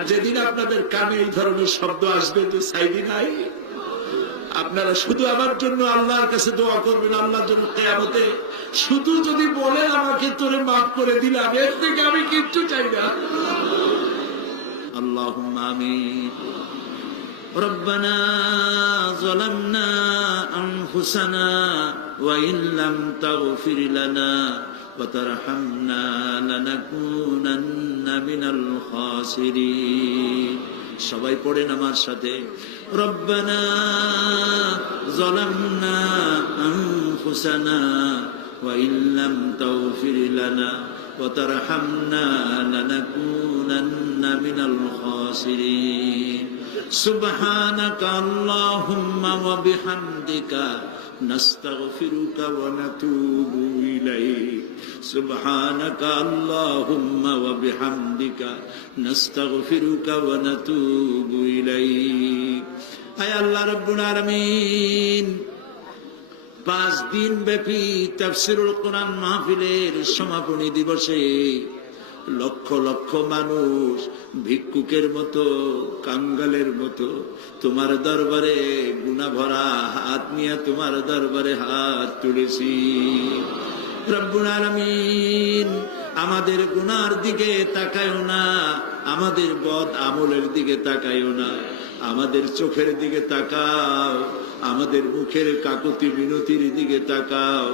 যেদিন আপনাদের কানে এই ধরনের শব্দ আসবে যে সাইদি নাই আপনারা শুধু আমার জন্য আল্লাহর কাছে দোয়া করবেন আল্লাহর জন্য কেয়ামতে শুধু যদি বলেন আমাকে তোরে মাফ করে দিলাম এর থেকে আমি কিচ্ছু চাই না আল্লাহ আমিন ربنا ظلمنا أنفسنا وإن لم تغفر لنا وترحمنا لنكونن من الخاسرين সবাই পড়েন আমার সাথে ربنا ظلمنا أنفسنا وإن لم تغفر لنا وترحمنا لنكونن من الخاسرين سبحانك اللهم وبحمدك نستغفرك ونتوب إليك سبحانك اللهم وبحمدك نستغفرك ونتوب إليك أي الله رب العالمين পাঁচ দিন ব্যাপী তাফসিরুল কোরআন মাহফিলের সমাপনী দিবসে লক্ষ লক্ষ মানুষ ভিক্ষুকের মতো কাঙ্গালের মতো তোমার দরবারে গুনা ভরা হাত নিয়ে তোমার দরবারে হাত তুলেছি আমাদের গুনার দিকে তাকায়ও না, আমাদের বদ আমলের দিকে তাকায়ও না। আমাদের চোখের দিকে তাকাও, আমাদের মুখের কাকুতি বিনতির দিকে তাকাও।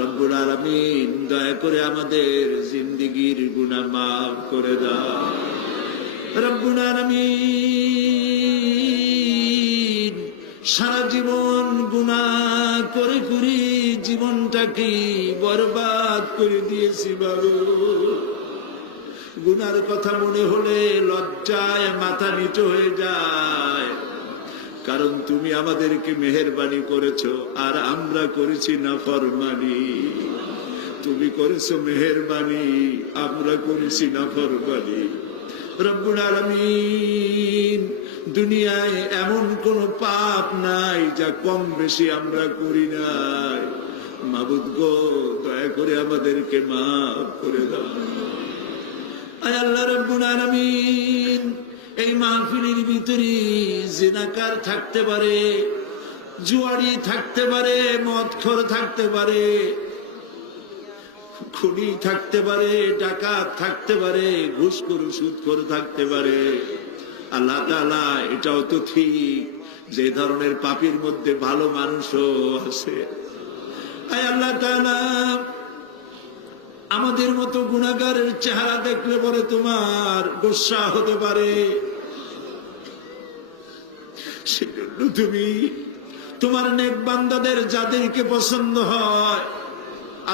রব্বুল আলামিন, দয়া করে আমাদের জিন্দিগির গুনাহ মাফ করে দাও। রব্বুল আলামিন, সারা জীবন গুনা করে করে জীবনটাকে বরবাদ করে দিয়েছি বাবু? গুনার কথা মনে হলে লজ্জায় মাথা নিচু হয়ে যায়। কারণ তুমি আমাদেরকে মেহরবানি করেছ, আর আমরা করেছি না ফরমানি তুমি করেছ মেহরবানি, আমরা করেছি না ফরমানি রব্বুল দুনিয়ায় এমন কোন পাপ নাই যা কম বেশি আমরা করি নাই। মাবুদ গো, দয়া করে আমাদেরকে মাফ করে দাও। আয় আল্লাহ রব্বুল আলামিন, এই মাহফিলের ভিতরে জিনাকার থাকতে পারে জুয়ারি থাকতে পারে, মদখর থাকতে পারে, খুনি থাকতে পারে, ডাকাত থাকতে পারে, ঘুষখোর, সুদখোর থাকতে পারে। আল্লাহ তাআলা, এটাও তো ঠিক, যে ধরনের পাপির মধ্যে ভালো মানুষও আছে। আমাদের মতো গুণাগারের চেহারা দেখলে পরে তোমার গোসা হতে পারে। সেজন্য তুমি তোমার নেক বান্দাদের যাদেরকে পছন্দ হয়,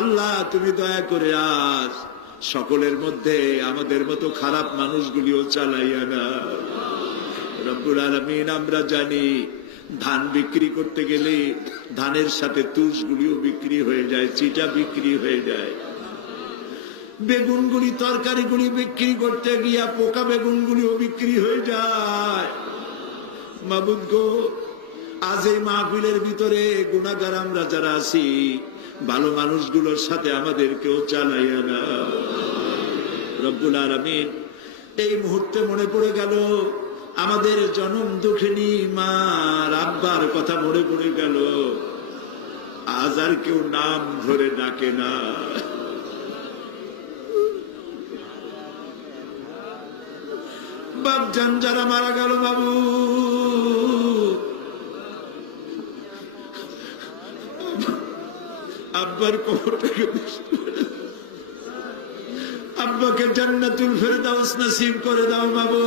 আল্লাহ তুমি দয়া করে আজ সকলের মধ্যে আমাদের মতো খারাপ মানুষগুলিও চালাইয়া না রব্বুল আলমিন, আমরা জানি ধান বিক্রি করতে গেলে ধানের সাথে তুষগুলিও বিক্রি হয়ে যায়, চিটা বিক্রি হয়ে যায়। বেগুনগুলি, তরকারিগুলি বিক্রি করতে গিয়া পোকা বেগুনগুলিও বিক্রি হয়ে যায়। মাবুদ গো, আজ এই মাহফিলের ভিতরে গুণাগার আমরা যারা আছি, ভালো মানুষগুলোর সাথে আমাদেরকেও চালাইয়া না রব্বুল আলমিন, এই মুহূর্তে মনে পড়ে গেল আমাদের জনম দুঃখিনী মা আব্বার কথা মনে পড়ে গেল। আজ আর কেউ নাম ধরে ডাকে না। বাপ যান যারা মারা গেল বাবু। আব্বার কবরটাকে আব্বাকে জান্নাতুল ফেরদাউস নসিব করে দাও বাবু।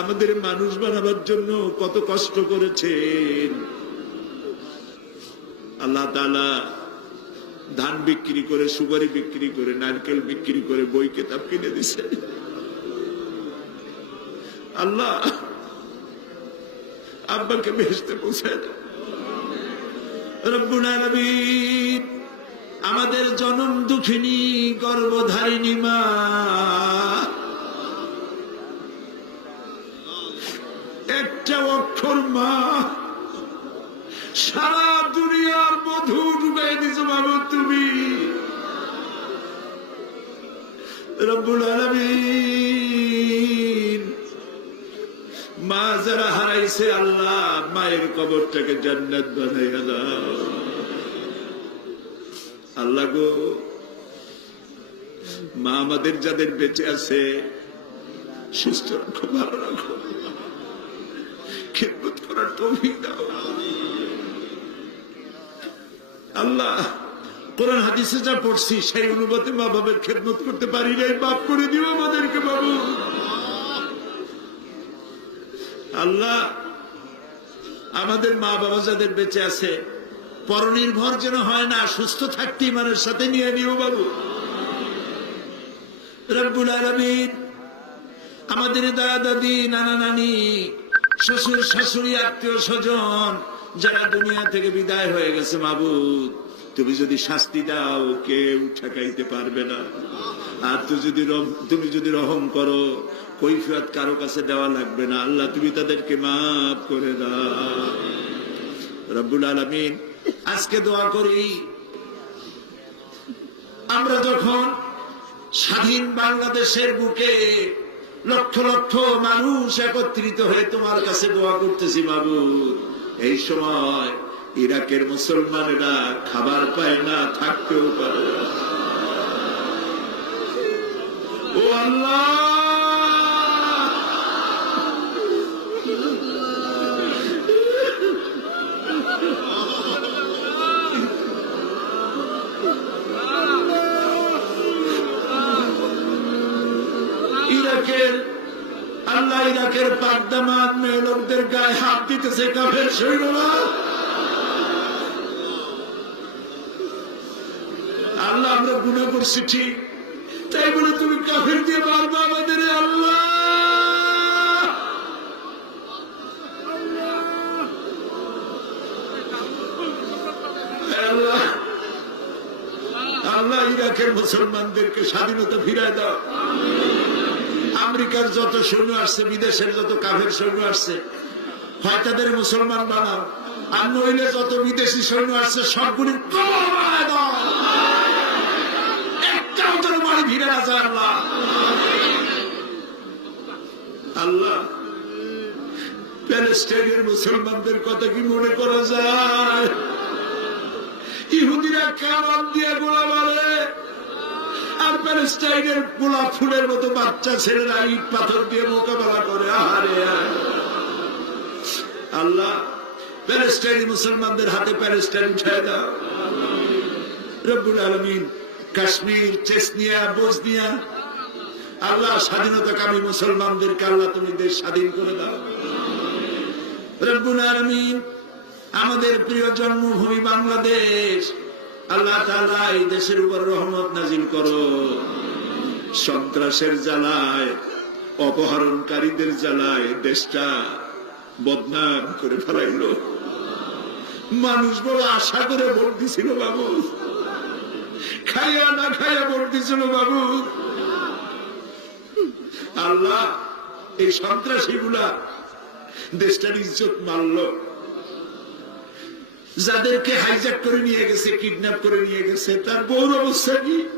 আমাদের মানুষ বানাবার জন্য কত কষ্ট করেছেন। আল্লাহ তাআলা ধান বিক্রি করে, সুপারি বিক্রি করে, নারকেল বিক্রি করে, বই, কেতাব কিনে দিছে আল্লাহ আব্বাকে বেহেস্তে পৌঁছায় আমাদের জনম দুঃখিনী, গর্ভধারিণী মা তোর মা। সারা দুনিয়ার মধু ঢুকাই দিছো বাবু তুমি। মা যারা হারাইছে আল্লাহ মায়ের কবরটাকে জান্নাত বানাই আল্লাহ গো, মা আমাদের যাদের বেঁচে আছে, সুস্থ রাখো, ভালো রাখো। আল্লাহ, কোরআন হাদিসে যা পড়ছি, সেই অনুপাতে মা বাবার খেদমত করতে পারি নাই বাপ করে দিও আমাদেরকে বাবু। আল্লাহ, আমাদের মা বাবা যাদের বেঁচে আছে, পরনির্ভর যেন হয় না, সুস্থ থাকতে ইমানের সাথে নিয়ে নিও বাবু। রব্বুল আলমিন, আমাদের দাদা, দাদি, নানা, নানি, শ্বশুর, শাশুড়ি, আত্মীয় স্বজন যারা দুনিয়া থেকে বিদায় হয়ে গেছে, মাবুদ, তুমি যদি শাস্তি দাও, কেউ ঠেকাইতে পারবে না। আর তুই যদি তুমি যদি রহম করো, কৈফিয়ত কারও কাছে দেওয়া লাগবে না। আল্লাহ, তুমি তাদেরকে মাফ করে দাও। রব্বুল আলমিন, আজকে দোয়া করি, আমরা যখন স্বাধীন বাংলাদেশের বুকে লক্ষ লক্ষ মানুষ একত্রিত হয়ে তোমার কাছে দোয়া করতেছি বাবু এই সময় ইরাকের মুসলমানেরা খাবার পায় না থাকতেও পারে। ও আল্লাহ আল্লাহ ইরাকের পাকদামান মেয়ে লোকদের গায়ে হাত দিতেছে, কাফের আল্লাহ, আমরা করছি ঠিক। তাই বলে তুমি কাফের দিয়ে আমাদের আল্লাহ আল্লাহ, ইরাকের মুসলমানদেরকে স্বাধীনতা ফিরায় দাও। আমেরিকার যত সৈন্য আসছে, বিদেশের যত কাফের সৈন্য আসছে, হয় তাদের মুসলমান বানাও। আর নইলে যত বিদেশি সৈন্য আসছে না আল্লাহ। মুসলমানদের কথা কি মনে করা যায়? ইহুদিরা কামান দিয়ে গোলা প্যালেস্টাইনের গোলাপ ফুলের মতো বাচ্চা ছেলেরা ইট পাথর দিয়ে মোকাবেলা করে। আহারে। আল্লাহ প্যালেস্টাইনি মুসলমানদের হাতে প্যালেস্টাইন ছেড়ে দাও। রব্বুল আলমিন কাশ্মীর, চেসনিয়া, বসনিয়া, আল্লাহ স্বাধীনতাকামী মুসলমানদেরকে আল্লাহ তুমি দেশ স্বাধীন করে দাও। রব্বুল আলমিন, আমাদের প্রিয় জন্মভূমি বাংলাদেশ আল্লাহ তাআলা এই দেশের উপর রহমত নাজিল করো সন্ত্রাসের জ্বালায়, অপহরণকারীদের জ্বালায় দেশটা বদনাম করে ফেলাইলো। মানুষ বড় আশা করে ভোট দিছিল বাবু। খাইয়া না খাইয়া ভোট দিছিল বাবু। আল্লাহ, এই সন্ত্রাসী গুলা দেশটার ইজ্জত মারলো যাদেরকে হাইজ্যাক করে নিয়ে গেছে কিডন্যাপ করে নিয়ে গেছে, তার বউর অবস্থা কি?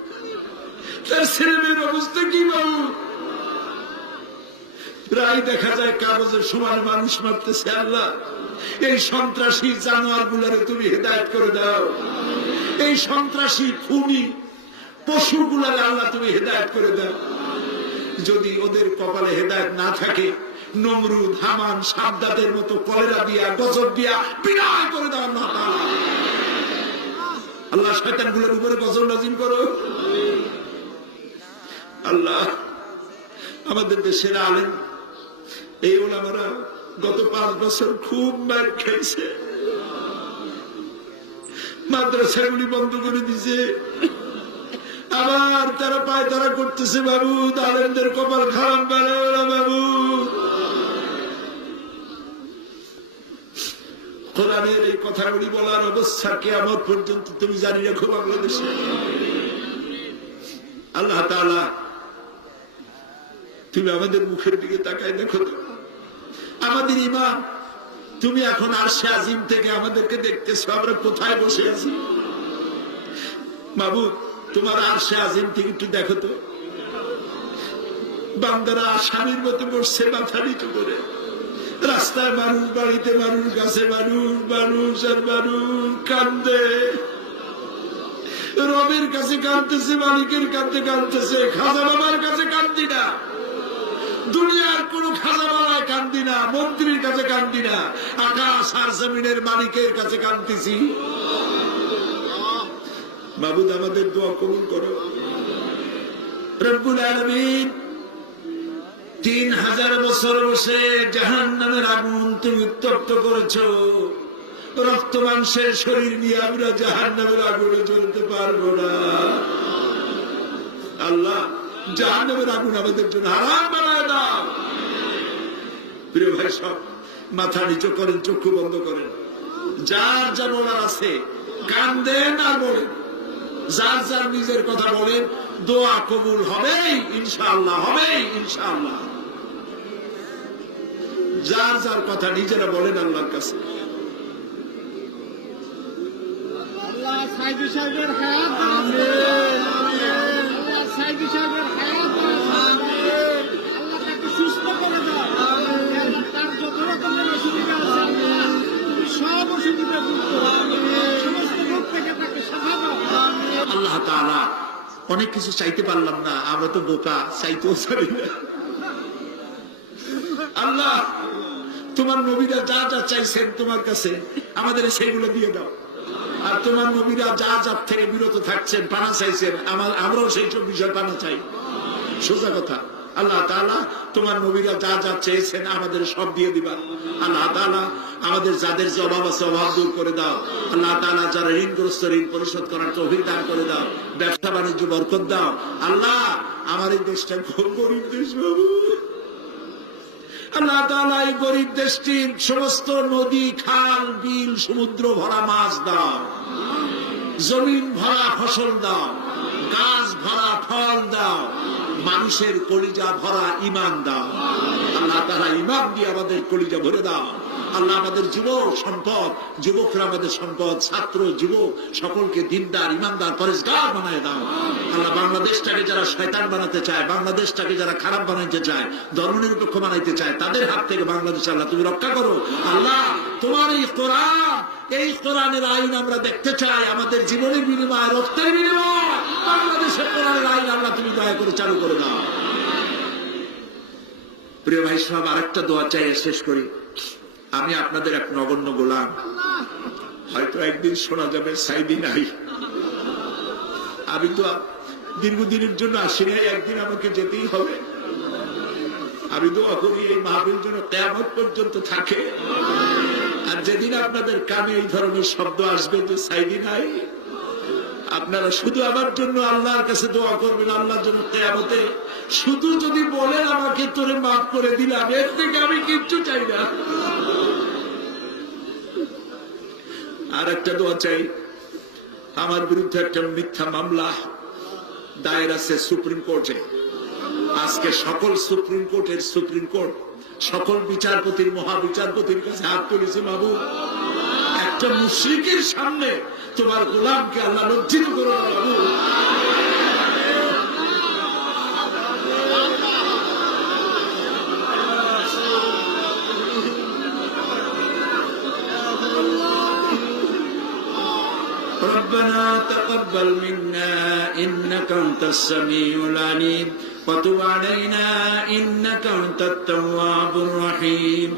তার ছেলে মেয়ের অবস্থা কি বাবু? প্রায় দেখা যায় কাগজের সমান মানুষ মারতেছে আল্লাহ। এই সন্ত্রাসী জানোয়ার গুলারে তুমি হেদায়ত করে দাও। এই সন্ত্রাসী, খুনি পশু গুলারে আল্লাহ তুমি হেদায়ত করে দাও। যদি ওদের কপালে হেদায়ত না থাকে, নমরুদ, হামান সাবদাদের মতো কলেরা দিয়া, গজব দিয়া বিদায় করে দাও আল্লাহ আল্লাহ শয়তানগুলোর উপরে গজব নাজিম করো। আল্লাহ, আমাদের দেশের আলেন এই ওলামারা গত পাঁচ বছর খুব মার খেয়েছে। মাদ্রাসাগুলি বন্ধ করে দিছে আবার তারা করতেছে বাবু আলেমদের কপাল খারাপ বানাবে বাবু। কোরআনের এই কথাগুলি বলার অবস্থা পর্যন্ত তুমি জানি রাখো বাংলাদেশে। আল্লাহ তাআলা, তুমি আমাদের মুখের দিকে তাকায় দেখো আমাদের ইমাম, তুমি এখন আরশে আজিম থেকে আমাদেরকে দেখতেছো, আমরা কোথায় বসে আছি? বাবু তোমার আরশে আজিম থেকে একটু দেখো তো। বান্দারা আসামির মতো বসছে মাথা নিচু করে। রাস্তা রাস্তায় মানুষ, বাড়িতে মানুষ, গাছে মানুষ মানুষ আর মানুষ কান্দে। রবের কাছে কাঁদতেছে, মালিকের কাঁদতে কাঁদতেছে, খাজা বাবার কাছে কান্দি না। দুনিয়ার কোন খাজা বাবায় কান্দি না, মন্ত্রীর কাছে কান্দি না। আকাশ আর জমিনের মালিকের কাছে কান্দিছি। মাবুদ, আমাদের দোয়া কবুল করো। রব্বুল আলমিন, তিন হাজার বছর বসে জাহান নামের আগুন তুমি উত্তপ্ত করেছ। রক্ত মাংসের শরীর নিয়ে আমরা জাহান নামের আগুনে জ্বলতে পারব না। আল্লাহ জাহান নামের আগুন আমাদের জন্য হারাম বানায় দাও। প্রিয় ভাই সব, মাথা নিচু করেন, চক্ষু বন্ধ করেন। যার যা বলার আছে কান দেন আর বলেন। যার যার নিজের কথা বলেন, দোয়া কবুল হবেই ইনশাল্লাহ হবেই, ইনশাআল্লাহ। যার যার কথা নিজেরা বলেন আল্লাহর কাছে। আল্লাহ অনেক কিছু চাইতে পারলাম না, আমরা তো বোকা, চাইতেও পারি না। আল্লাহ, তোমার নবীরা যা যা চাইছেন তোমার কাছে, আমাদের সেইগুলো দিয়ে দাও। আর তোমার নবীরা যা যা থেকে বিরত থাকছেন, পানা চাইছেন, আমার আমরাও সেই সব বিষয় পানা চাই। সোজা কথা। আল্লাহ তাআলা তোমার নবীরা যা যা চেয়েছেন আমাদের সব দিয়ে দিবা। আল্লাহ তাআলা আমাদের যাদের যে অভাব আছে অভাব দূর করে দাও। আল্লাহ তাআলা যারা ঋণগ্রস্ত ঋণ পরিশোধ করার তৌফিক দান করে দাও। ব্যবসা বাণিজ্য বরকত দাও। আল্লাহ, আমার এই দেশটা খুব গরিব দেশ বাবু? আল্লাহ তাআলা এই গরিব দেশটির সমস্ত নদী, খাল, বিল, সমুদ্র ভরা মাছ দাও। জমিন ভরা ফসল দাও। গাছ ভরা ফল দাও। মানুষের কলিজা ভরা ইমান দাও। আল্লাহ তারা ইমান দিয়ে আমাদের কলিজা ভরে দাও। আল্লাহ আমাদের যুবক সম্পদ, যুবকরা আমাদের সম্পদ, ছাত্র, যুবক সকলকে দিনদার, ইমানদার পরেশগার বানায় দাও। আল্লাহ বাংলাদেশটাকে যারা শয়তান বানাতে চায়, বাংলাদেশটাকে যারা খারাপ বানাইতে চায় ধর্মনিরপেক্ষ বানাইতে চায়, তাদের হাত থেকে বাংলাদেশ আল্লাহ তুমি রক্ষা করো। আল্লাহ, তোমার এই কোরআন, এই কোরআনের আইন আমরা দেখতে চাই। আমাদের জীবনের বিনিময় রক্তের বিনিময়। বাংলাদেশের কোরআনের আইন আল্লাহ তুমি দয়া করে চালু করে দাও। প্রিয় ভাই সাহেব, আরেকটা দোয়া চাই শেষ করি। আমি আপনাদের এক নগণ্য গোলাম। হয়তো একদিন শোনা যাবে, সাইদি নাই। আমি তো দীর্ঘদিনের জন্য আসি নাই, একদিন আমাকে যেতেই হবে। আমি দোয়া করি, এই মাহবিল যেন কেয়ামত পর্যন্ত থাকে। আর যেদিন আপনাদের কানে এই ধরনের শব্দ আসবে যে সাইদি নাই আপনারা শুধু আমার জন্য আল্লাহর কাছে দোয়া করবেন, আল্লাহর জন্য কেয়ামতে। শুধু যদি বলেন আমাকে তোরে মাফ করে দিলাম, এর থেকে আমি কিচ্ছু চাই না। আর একটা দোয়া চাই, আমার বিরুদ্ধে একটা মিথ্যা মামলা দায়ের আছে সুপ্রিম কোর্টে। আজকে সকল সুপ্রিম কোর্টের সুপ্রিম কোর্ট, সকল বিচারপতির মহাবিচারপতির কাছে হাত তুলেছে বাবু একটা মুশ্রিকের সামনে তোমার গোলামকে আল্লাহ লজ্জিত করো না বাবু ربنا تقبل منا إنك أنت السميع العليم وتب علينا إنك أنت التواب الرحيم